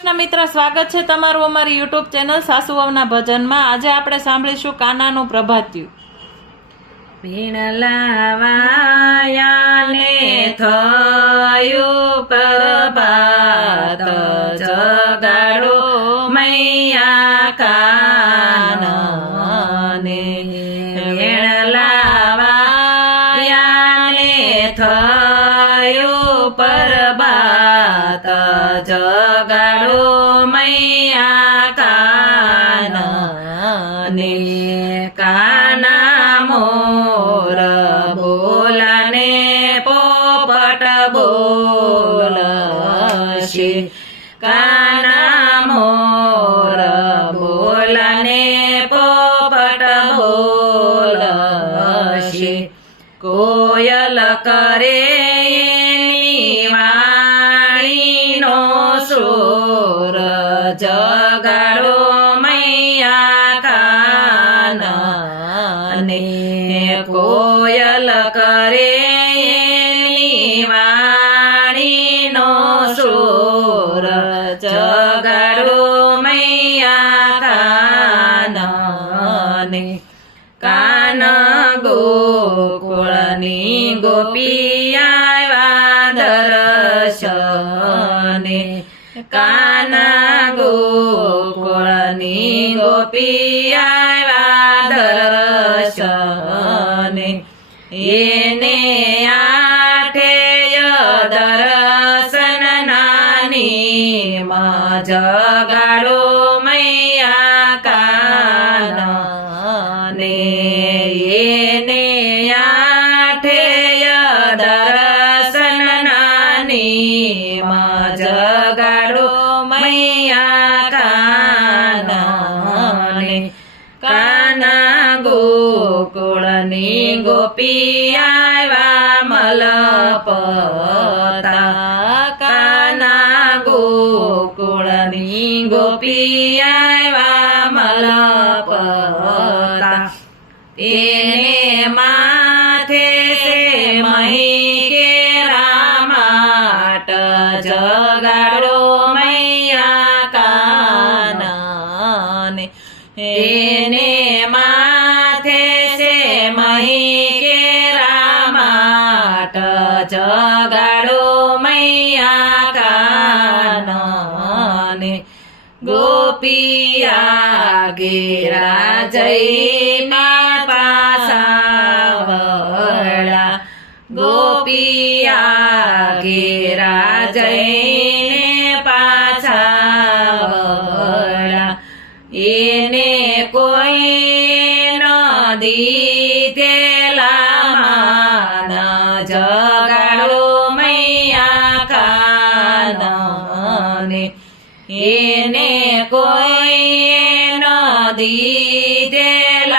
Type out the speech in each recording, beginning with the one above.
કૃષ્ણ મિત્ર, સ્વાગત છે તમારું અમારી યુટ્યુબ ચેનલ સાસુવના ભજનમાં। આજે આપણે સાંભળીશું કાનાનું પ્રભાત્યું। પીણલાવાયાને થયું પ્રભાત, જગાડો મૈયા કાનને। પીણલાવાયાને થયું પ્રભાત, જગાડો મૈયા કાનને। કાના મોર બોલાને પોપટ બોલશે, કાના મોર બોલાને પોપટ બોલશે। કોયલ કરે એની વાણીનો સુર, જગાડો મૈયા કાનને। કોયલ કરે એની વાણીનો સુર, જગાડો મૈયા કાનને। કાન ગોકુળની ગોપી આવ્યા દર્શને, કાન ગોકુળની ગોપી આવ્યા દર્શને। એને આઠેય દર્શન નાની માં, જગાડો મૈયા કાનને। એને આઠેય દર્શન નાની માં, જગાડો મૈયા કાનને। કાના ગોકુળની ગોપી આવ્યા મલપતા, કાના ગોકુળની ગોપી આવ્યા મલપતા। એને માથે છે મહી કેરા માટ, જગાડો મૈયા કાનને। એને માથે છે મહી કેરા માટ, જગાડો મૈયા કાનને। ગોપિયા ઘેરા જઈને પાછા વળ્યા, ગોપિયા ઘેરા જઈને પાછા વળ્યા। એને કોઈ ન દીધેલા માન, જગાડો મૈયા કાનને। એને કોઈ ન દીધેલા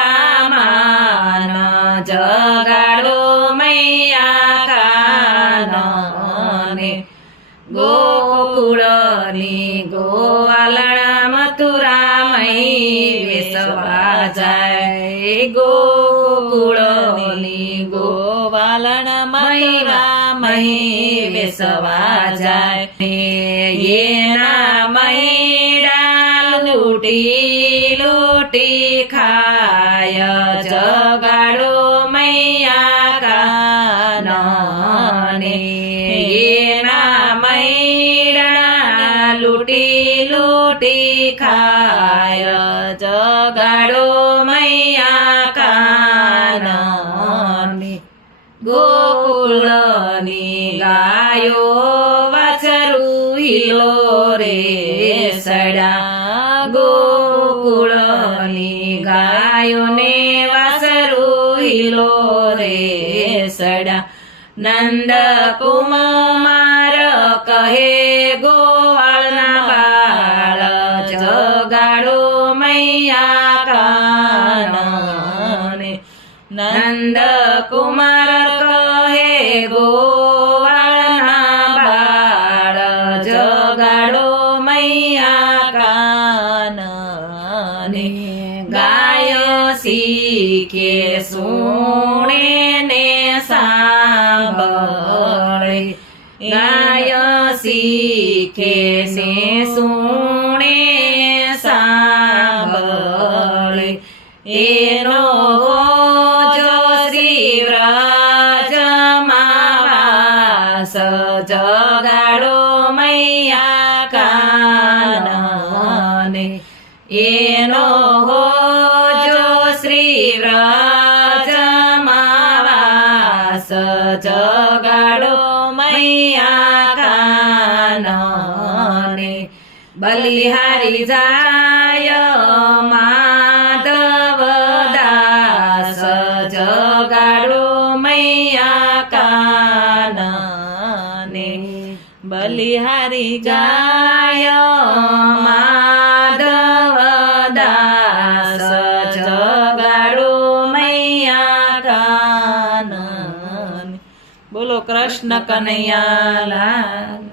માન, જગાડો મૈયા કાનને। ગોકુળની ગોવાલણ મથુરા મહી વેસવા જાય, ગોકુળની ગોવાલણ મથુરા મહી વેસવા જાય। એના મૈડા લૂટી લૂટી ખાય, જગાડો મૈયા કાનને। એના મૈડા લૂટી લૂટી ખાય, જગાડો મૈયા કાનને। ગોકુળની ગાયો વાછરું હિલો રે સડા, ગોકુળની ગાયોને વાછરું હિલો રે સડા। નંદ કુમાર કહે ગોવાળના બાળ, જગાડો મૈયા કાનને। નંદ કુમાર કહે ગોવાળના બાળ, જગાડો મૈયા કાનને। ગાયો શીખે સુણે ને સાંભળે, ગાય શીખે ને સુણે સાંભળે એનો જો શ્રી વ્રજમાં વાસ જગાડો મૈયા કાનને એનો જો શ્રી વ્રજમાં વાસ જગાડો મૈયા કાનને બલિહારી જાય માધવ દાસ જગાડો મૈયા કાનને બલિહારી ગાય માધવ દાસ જગાડો મૈયા કાનને બોલો કૃષ્ણ કનૈયા લાલ